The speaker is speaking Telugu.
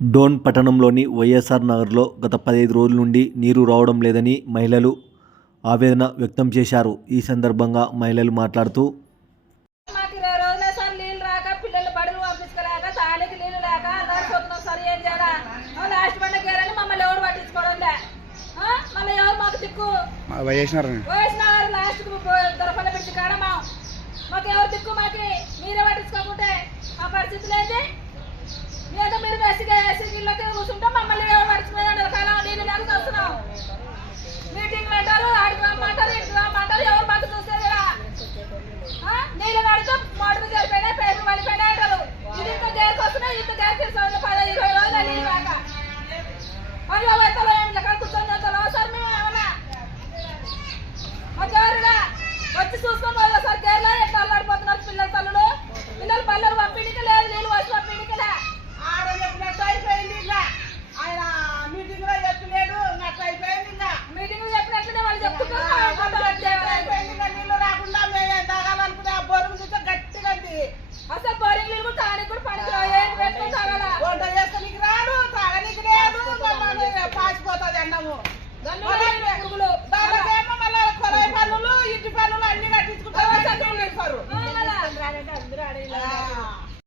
డోన్ పట్టణంలోని వైఎస్ఆర్ నగర్లో గత పదిహేను రోజుల నుండి నీరు రావడం లేదని మహిళలు ఆవేదన వ్యక్తం చేశారు. ఈ సందర్భంగా మహిళలు మాట్లాడుతూ మాకు రోజులే సార్ నీళ్ళు రాక know you're the guy who's No, no,